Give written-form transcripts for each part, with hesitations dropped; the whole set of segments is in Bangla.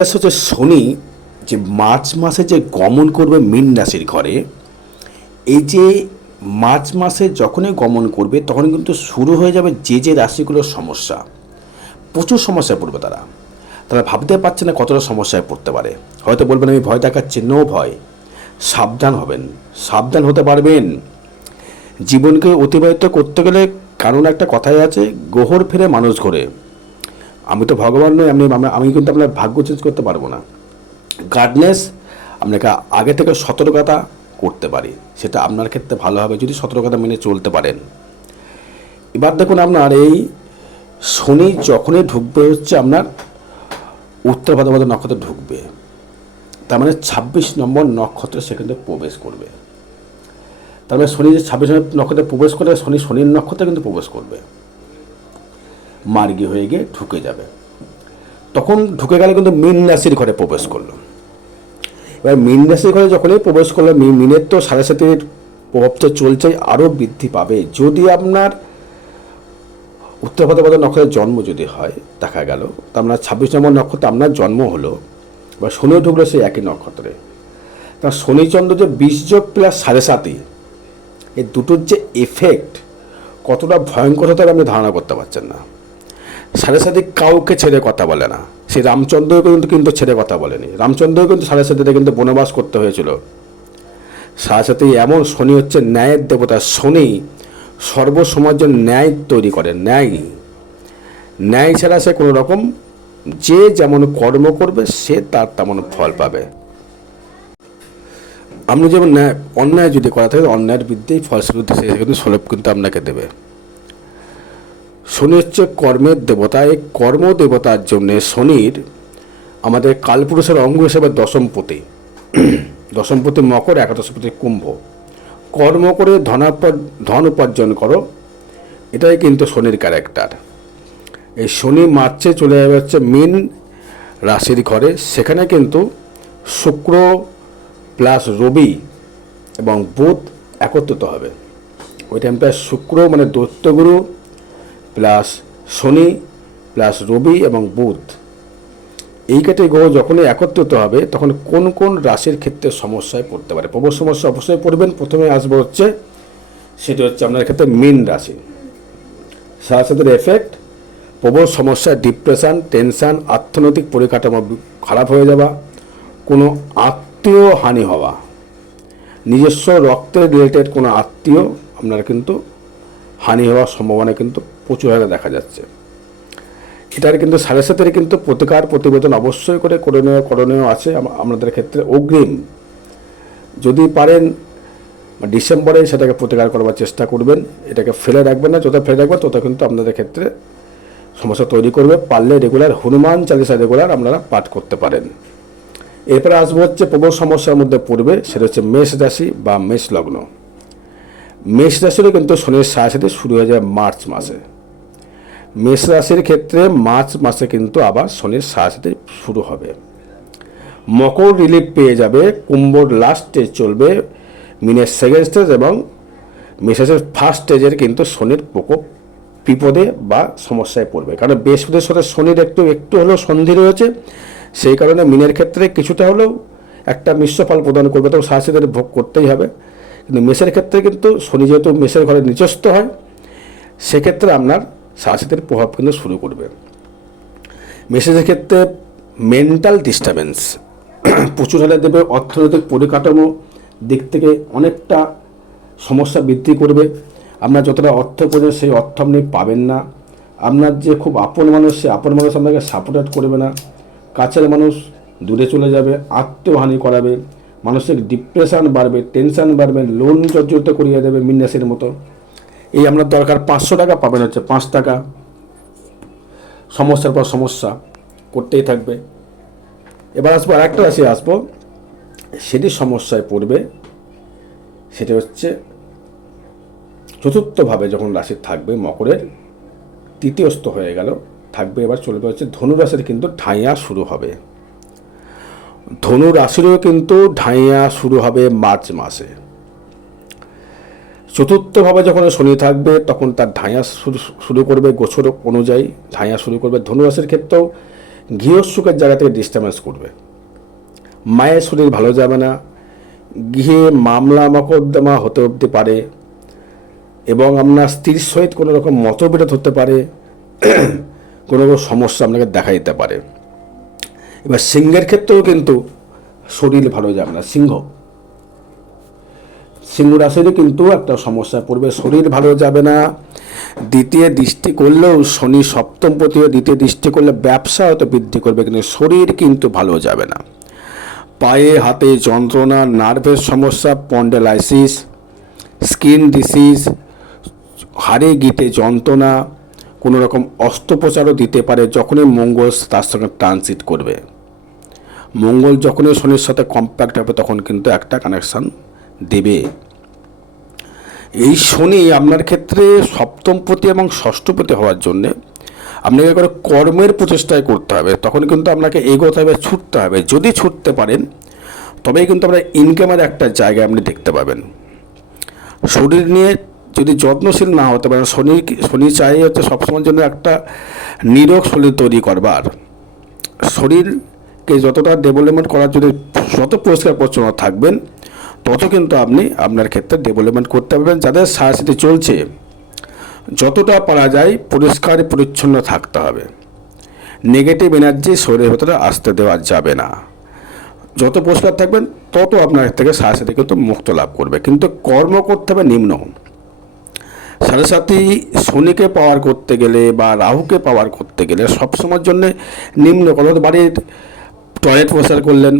হচ্ছে শনি যে মার্চ মাসে যে গমন করবে মীন রাশির ঘরে। এই যে মার্চ মাসে যখনই গমন করবে তখন কিন্তু শুরু হয়ে যাবে যে রাশিগুলোর সমস্যা। প্রচুর সমস্যায় পড়বে তারা। তারা ভাবতে পারছে না কতটা সমস্যায় পড়তে পারে। হয়তো বলবেন আমি ভয় দেখাচ্ছি, নো ভয়, সাবধান হবেন, সাবধান হতে পারবেন। জীবনকে অতিবাহিত করতে গেলে কারণ একটা কথাই আছে, গোহর ফেরে মানুষ ঘোরে। আমি তো ভগবান নই, আমি কিন্তু আপনার ভাগ্য চেঞ্জ করতে পারবো না। গার্ডনেস আপনাকে আগে থেকে সতর্কতা করতে পারি, সেটা আপনার ক্ষেত্রে ভালো হবে যদি সতর্কতা মেনে চলতে পারেন। এবার দেখুন, আপনার এই শনি যখনই ঢুকবে হচ্ছে আপনার উত্তর ভাদ্রপদ নক্ষত্রে ঢুকবে, তার মানে 26 নম্বর নক্ষত্রে সে কিন্তু প্রবেশ করবে। তার মানে শনি যে 26 নম্বর নক্ষত্রে প্রবেশ করবে, শনির নক্ষত্রে কিন্তু প্রবেশ করবে, মার্গী হয়ে গিয়ে ঢুকে যাবে। তখন ঢুকে গেলে কিন্তু মীন রাশির ঘরে প্রবেশ করলো। এবার মীন রাশির ঘরে যখনই প্রবেশ করলো, মীনের তো সাড়ে সাতির প্রভাব তো চলছেই, আরও বৃদ্ধি পাবে যদি আপনার উত্তর ভাদ্রপদ নক্ষত্রের জন্ম যদি হয়। দেখা গেল তা আপনার 26 নম্বর নক্ষত্রে আপনার জন্ম হলো, বা শনিও ঢুকলো সেই একই নক্ষত্রে। তা শনিচন্দ্র যে 20 যোগ প্লাস সাড়ে সাতি, এই দুটোর যে এফেক্ট কতটা ভয়ঙ্কর হতে আপনি ধারণা করতে পারছেন না। সাড়ে সাথে কাউকে ছেড়ে কথা বলে না, সেই রামচন্দ্রও কিন্তু ছেড়ে কথা বলেনি। রামচন্দ্রও কিন্তু সাড়ে সাথে কিন্তু বনবাস করতে হয়েছিল। সাড়ে সাথে এমন শনি হচ্ছে ন্যায়ের দেবতা। শনি সর্বসমাজের ন্যায় তৈরি করে, ন্যায় ছাড়া সে কোনো রকম, যে যেমন কর্ম করবে সে তার তেমন ফল পাবে। আপনি যেমন অন্যায় যদি করা থাকে, অন্যায়ের বিরুদ্ধেই ফলস্বরূপ সে কিন্তু স্বরূপ কিন্তু আপনাকে দেবে। শনি হচ্ছে কর্মের দেবতা। এই কর্ম দেবতার জন্যে শনির আমাদের কালপুরুষের অঙ্গ হিসেবে দশমপতি। দশমপতি মকর, একাদশপতি কুম্ভ। কর্ম করে ধন উপার্জন করো, এটাই কিন্তু শনির ক্যারেক্টার। এই শনি মার্চে চলে যাবে হচ্ছে মীন রাশির ঘরে। সেখানে কিন্তু শুক্র প্লাস রবি এবং বুধ একত্রিত হবে। ওই টাইমটা শুক্র মানে দৈত্যগুরু প্লাস শনি প্লাস রবি এবং বুধ, এই ক্যাটাগরি গ্রহ যখনই একত্রিত হবে তখন কোন কোন রাশির ক্ষেত্রে সমস্যায় পড়তে পারে। প্রবল সমস্যা অবশ্যই পড়বেন। প্রথমে আসবে হচ্ছে, সেটা হচ্ছে আপনার ক্ষেত্রে মীন রাশি। সাথে এফেক্ট, প্রবল সমস্যা, ডিপ্রেশন, টেনশন, অর্থনৈতিক পরিকাঠামো খারাপ হয়ে যাওয়া, কোনো আত্মীয় হানি হওয়া, নিজস্ব রক্তের রিলেটেড কোনো আত্মীয় আপনার কিন্তু হানি হওয়ার সম্ভাবনা কিন্তু প্রচুর হারে দেখা যাচ্ছে। এটার কিন্তু সাড়ে সাতের কিন্তু প্রতিকার প্রতিবেদন অবশ্যই করে করণীয় আছে আপনাদের ক্ষেত্রে। অগ্রিম যদি পারেন ডিসেম্বরে সেটাকে প্রতিকার করবার চেষ্টা করবেন। এটাকে ফেলে রাখবেন না, যত ফেলে রাখবেন তত কিন্তু আপনাদের ক্ষেত্রে সমস্যা তৈরি করবে। পারলে রেগুলার হনুমান চালিসা রেগুলার আপনারা পাঠ করতে পারেন। এরপরে আসবো হচ্ছে প্রবল সমস্যার মধ্যে পড়বে, সেটা হচ্ছে মেষ রাশি বা মেষ লগ্ন। মেষ রাশিরও কিন্তু শনির সাড়ে সাথে শুরু হয়ে যায় মার্চ মাসে। মেষ রাশির ক্ষেত্রে মার্চ মাসে কিন্তু আবার শনির সাড়ে সাথে শুরু হবে। মকর রিলিফ পেয়ে যাবে, কুম্ভর লাস্ট স্টেজ চলবে, মিনের সেকেন্ড স্টেজ এবং মেষের ফার্স্ট স্টেজের কিন্তু শনির প্রকোপ বিপদে বা সমস্যায় পড়বে। কারণ বৃহস্পতির সাথে শনির একটু হলেও সন্ধি রয়েছে, সেই কারণে মিনের ক্ষেত্রে কিছুটা হলেও একটা মিশ্র ফল প্রদান করবে, তো সাড়ে সাথে ভোগ করতেই হবে। কিন্তু মেষের ক্ষেত্রে কিন্তু শনি যেহেতু মেষের ঘরে নিচস্থ হয়, সেক্ষেত্রে আপনার সাথে প্রভাব কিন্তু শুরু করবে। মেষের ক্ষেত্রে মেন্টাল ডিস্টারবেন্স প্রচুর হলে দেবে। অর্থনৈতিক পরিকাঠামো দিক থেকে অনেকটা সমস্যা বৃদ্ধি করবে। আপনার যতটা অর্থ প্রয়োজন সেই অর্থ আপনি পাবেন না। আপনার যে খুব আপন মানুষ, সে আপন মানুষ আপনাকে সাপোর্ট করবে না। কাছের মানুষ দূরে চলে যাবে, আত্মহানি করাবে, মানসিক ডিপ্রেশন বাড়বে, টেনশন বাড়বে, লোন জর্জরিত করিয়ে দেবে মীন রাশির মতো। এই আপনার দরকার 500 টাকা, পাবেন হচ্ছে 5 টাকা। সমস্যার পর সমস্যা করতেই থাকবে। এবার আসবো আরেকটা রাশি আসবো, সেটি সমস্যায় পড়বে। সেটা হচ্ছে চতুর্থভাবে যখন রাশি থাকবে, মকরের তৃতীয়স্থ হয়ে গেল থাকবে। এবার চলবে হচ্ছে ধনু রাশির কিন্তু ঢাইয়া শুরু হবে। ধনু রাশিরও কিন্তু ঢাইয়া শুরু হবে মার্চ মাসে। চতুর্থভাবে যখন শনি থাকবে তখন তার ঢাইয়া শুরু করবে, গোচর অনুযায়ী ঢাইয়া শুরু করবে। ধনুরাশির ক্ষেত্রেও গৃহসুখের জায়গা থেকে ডিস্টার্বেন্স করবে, মায়ের শরীর ভালো যাবে না, গৃহে মামলা মকদ্দমা হতে পারে এবং আপনার স্ত্রীর সহিত কোনো রকম মতবিরোধ হতে পারে, কোনো রকম সমস্যা আপনাকে দেখা দিতে পারে। এবার সিংহের ক্ষেত্রেও কিন্তু শরীর ভালো যাবে না। সিংহ রাশিরও কিন্তু একটা সমস্যা পড়বে, শরীর ভালো যাবে না। দ্বিতীয় দৃষ্টি করলেও শনি সপ্তমপতি হয়ে দ্বিতীয় দৃষ্টি করলে ব্যবসা হয়তো বৃদ্ধি করবে, কিন্তু শরীর কিন্তু ভালো যাবে না। পায়ে হাতে যন্ত্রণা, নার্ভের সমস্যা, স্পন্ডালাইসিস, স্কিন ডিসিজ, হাড়ে গিঁটে যন্ত্রণা, কোনো রকম অস্ত্রোপচারও দিতে পারে যখনই মঙ্গল তার সঙ্গে ট্রানজিট করবে। মঙ্গল যখনই শনির সাথে কম্প্যাক্ট হবে তখন কিন্তু একটা কানেকশান দেবে। এই শনি আপনার ক্ষেত্রে সপ্তমপতি এবং ষষ্ঠপতি হওয়ার জন্যে আপনাকে করে কর্মের প্রচেষ্টায় করতে হবে, তখন কিন্তু আপনাকে এগোতে হবে, ছুটতে হবে। যদি ছুটতে পারেন তবেই কিন্তু আপনার ইনকামের একটা জায়গায় আপনি দেখতে পাবেন। শরীর নিয়ে যদি যত্নশীল না হতে পারেন, শনি চাই হচ্ছে সবসময়ের জন্য একটা নিরোগ শরীর তৈরি করবার। শরীরকে যতটা ডেভেলপমেন্ট করার জন্য যত পরিষ্কার পরিচ্ছন্ন থাকবেন তত কিন্তু আপনি আপনার ক্ষেত্রে ডেভেলপমেন্ট করতে পারবেন। যাদের সাথে চলছে যতটা পারা যায় পরিষ্কার পরিচ্ছন্ন থাকতে হবে, নেগেটিভ এনার্জি শরীরের ভেতরে আসতে দেওয়া যাবে না। যত পরিষ্কার থাকবেন তত আপনার থেকে সাথে কিন্তু মুক্ত লাভ করবে, কিন্তু কর্ম করতে হবে নিম্ন। সাথে শনিকে পাওয়ার করতে গেলে বা রাহুকে পাওয়ার করতে গেলে সবসময়ের জন্য নিম্ন কোনো বাড়ির টয়লেট পরিষ্কার করলেন,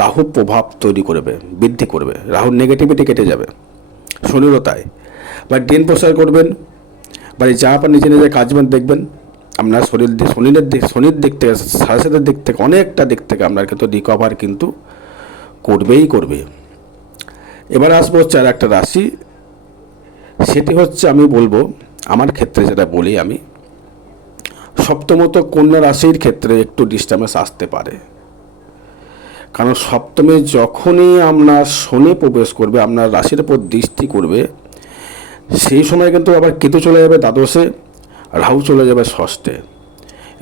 রাহু প্রভাব তৈরি করবে, বৃদ্ধি করবে, রাহুর নেগেটিভিটি কেটে যাবে। শনিরও তাই। বা ড্রেন পরিষ্কার করবেন, বাড়ি যা আপনার নিজে নিজে কাজবান দেখবেন, আপনার শনির দিক থেকে সাথে দিক থেকে অনেকটা দিক থেকে আপনার কিন্তু রিকভার কিন্তু করবেই করবে। এবার আসবো হচ্ছে আর একটা রাশি, সেটি হচ্ছে আমি বলবো আমার ক্ষেত্রে যেটা বলি আমি, সপ্তমত কন্যা রাশির ক্ষেত্রে একটু ডিস্টার্বেন্স আসতে পারে। কারণ সপ্তমে যখনই আপনার শনি প্রবেশ করবে, আপনার রাশির উপর দৃষ্টি করবে, সেই সময় কিন্তু আবার কেতু চলে যাবে দ্বাদশে, রাহু চলে যাবে ষষ্ঠে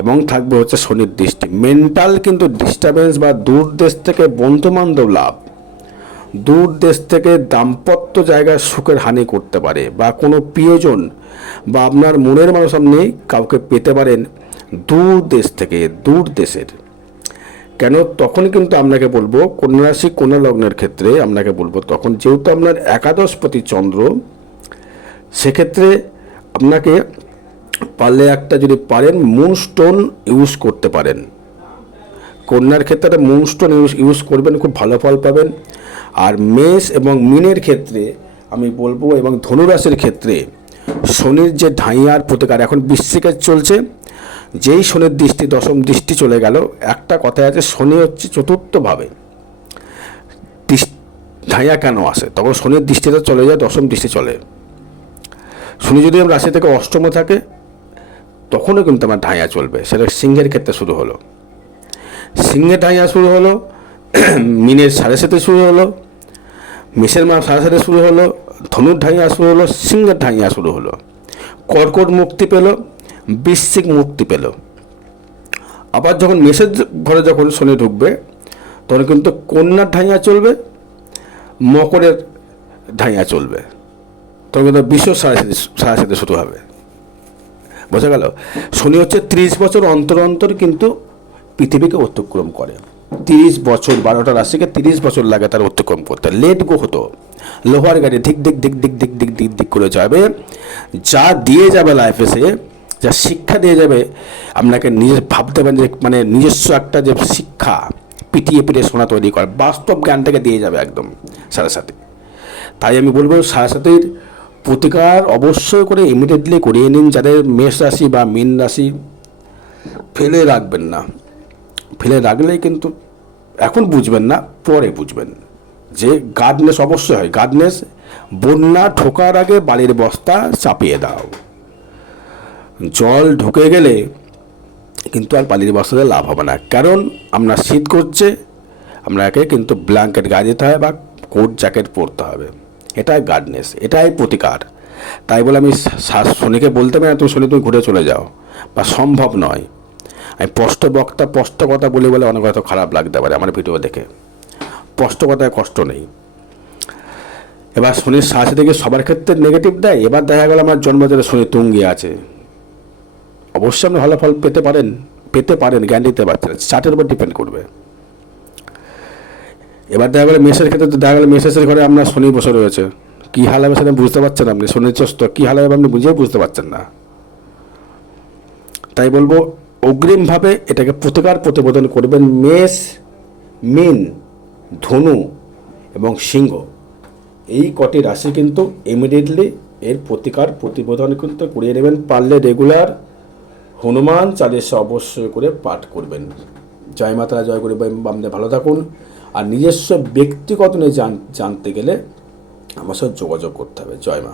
এবং থাকবে হচ্ছে শনির দৃষ্টি। মেন্টাল কিন্তু ডিস্টার্বেন্স বা দূর দেশ থেকে বন্ধুবান্ধব লাভ, দূর দেশ থেকে দাম্পত্য জায়গায় সুখের হানি করতে পারে, বা কোনো প্রিয়জন বা আপনার মনের মানুষ আপনি কাউকে পেতে পারেন দূর দেশ থেকে, দূর দেশের। কেন তখন কিন্তু আপনাকে বলবো কন্যা রাশি কন্যা লগ্নের ক্ষেত্রে আপনাকে বলবো, তখন যেহেতু আপনার একাদশপতি চন্দ্র, সেক্ষেত্রে আপনাকে পারলে একটা যদি পারেন মুনস্টোন ইউজ করতে পারেন। কন্যার ক্ষেত্রে মুনস্টোন ইউজ করবেন, খুব ভালো ফল পাবেন। আর মেষ এবং মিনের ক্ষেত্রে আমি বলবো, এবং ধনুরাশির ক্ষেত্রে শনির যে ঢাইয়ার প্রতিকার, এখন বৃশ্চিকের চলছে, যেই শনির দৃষ্টি দশম দৃষ্টি চলে গেল, একটা কথা আছে শনি হচ্ছে চতুর্থভাবে, ঢাইয়া কেন আসে, তখন শনির দৃষ্টিটা চলে যায়, দশম দৃষ্টি চলে। শনি যদি আমার রাশি থেকে অষ্টমে থাকে তখনও কিন্তু আমার ঢাইয়া চলবে। সেটা সিংহের ক্ষেত্রে শুরু হলো, সিংহের ঢাইয়া শুরু হলো, মিনের সাড়ে সাথে শুরু হলো, মেষের সাড়ে সাথে শুরু হলো, ধনুর ঢাইয়া শুরু হলো, সিংহের ঢাইয়া শুরু হলো। কর্কট মুক্তি পেল, বৃশ্চিক মুক্তি পেল। আবার যখন মেষের ঘরে যখন শনি ঢুকবে তখন কিন্তু কন্যার ঢাইয়া চলবে, মকরের ঢাইয়া চলবে, তখন কিন্তু বিশ্ব সাড়ে সাথে শুরু হবে। বোঝা গেল? শনি হচ্ছে 30 বছর অন্তর অন্তর কিন্তু পৃথিবীকে অতিক্রম করে। 30 বছর, 12টা রাশিকে 30 বছর লাগে তার অতিক্রম করতে। লেট গো হতো, লোহার গাড়ি ধিক দিক দিক দিক দিক দিক দিক দিক করে যাবে, যা দিয়ে যাবে লাইফে, সে যা শিক্ষা দিয়ে যাবে আপনাকে নিজে ভাবতে পারেন যে মানে নিজস্ব একটা যে শিক্ষা, পিটিয়ে পিটিয়ে সোনা তৈরি করে, বাস্তব জ্ঞানটাকে দিয়ে যাবে একদম সাথে সাথে। তাই আমি বলবো সাথে সাথের প্রতিকার অবশ্যই করে ইমিডিয়েটলি করিয়ে নিন। যাদের মেষ রাশি বা মীন রাশি, ফেলে রাখবেন না। ফেলে রাখলেই কিন্তু এখন বুঝবেন না, পরে বুঝবেন যে গার্ডনেস অবশ্যই হয়। গার্ডনেস, বন্যা ঠোকার আগে বালির বস্তা চাপিয়ে দাও। জল ঢুকে গেলে কিন্তু আর বালির বস্তাতে লাভ হবে না, কারণ আপনার শীত করছে, আপনাকে কিন্তু ব্ল্যাঙ্কেট গায়ে দিতে হবে বা কোট জ্যাকেট পরতে হবে। এটাই গার্ডনেস, এটাই প্রতিকার। তাই বলে আমি শনিকে বলতে পারি না তুমি শনি তুমি ঘুরে চলে যাও, বা সম্ভব নয়। আমি স্পষ্ট বক্তা স্পষ্ট কথা বলে বলে অনেক হয়তো খারাপ লাগতে পারে আমার ভিডিও দেখে, স্পষ্ট কথায় কষ্ট নেই। এবার শনির সাথে থেকে সবার ক্ষেত্রে নেগেটিভ দেয়। এবার দেখা গেল আমার জন্মদিনে শনি তুঙ্গে আছে, অবশ্যই আপনি ভালো ফল পেতে পারেন, জ্ঞান দিতে পারছেন, চার্টের উপর ডিপেন্ড করবে। এবার দেখা গেলো মেষের ক্ষেত্রে তো দেখা গেলো মেষের ঘরে আপনার শনি বসে রয়েছে, কী হাল হবে সেটা বুঝতে পারছেন আপনি, শনির চস্ত কী হাল হবে আপনি বুঝেও বুঝতে পারছেন না। তাই বলবো অগ্রিমভাবে এটাকে প্রতিবোধন করবেন। মেষ, মীন, ধনু এবং সিংহ এই কটি রাশি কিন্তু ইমিডিয়েটলি এর প্রতিবোধন কিন্তু করিয়ে নেবেন। পারলে রেগুলার হনুমান চালিসা অবশ্যই করে পাঠ করবেন। জয় মাতা, জয় গুরু, আপনি ভালো থাকুন। আর নিজস্ব ব্যক্তিগত নিয়ে জানতে গেলে আমার সাথে যোগাযোগ করতে হবে। জয় মা।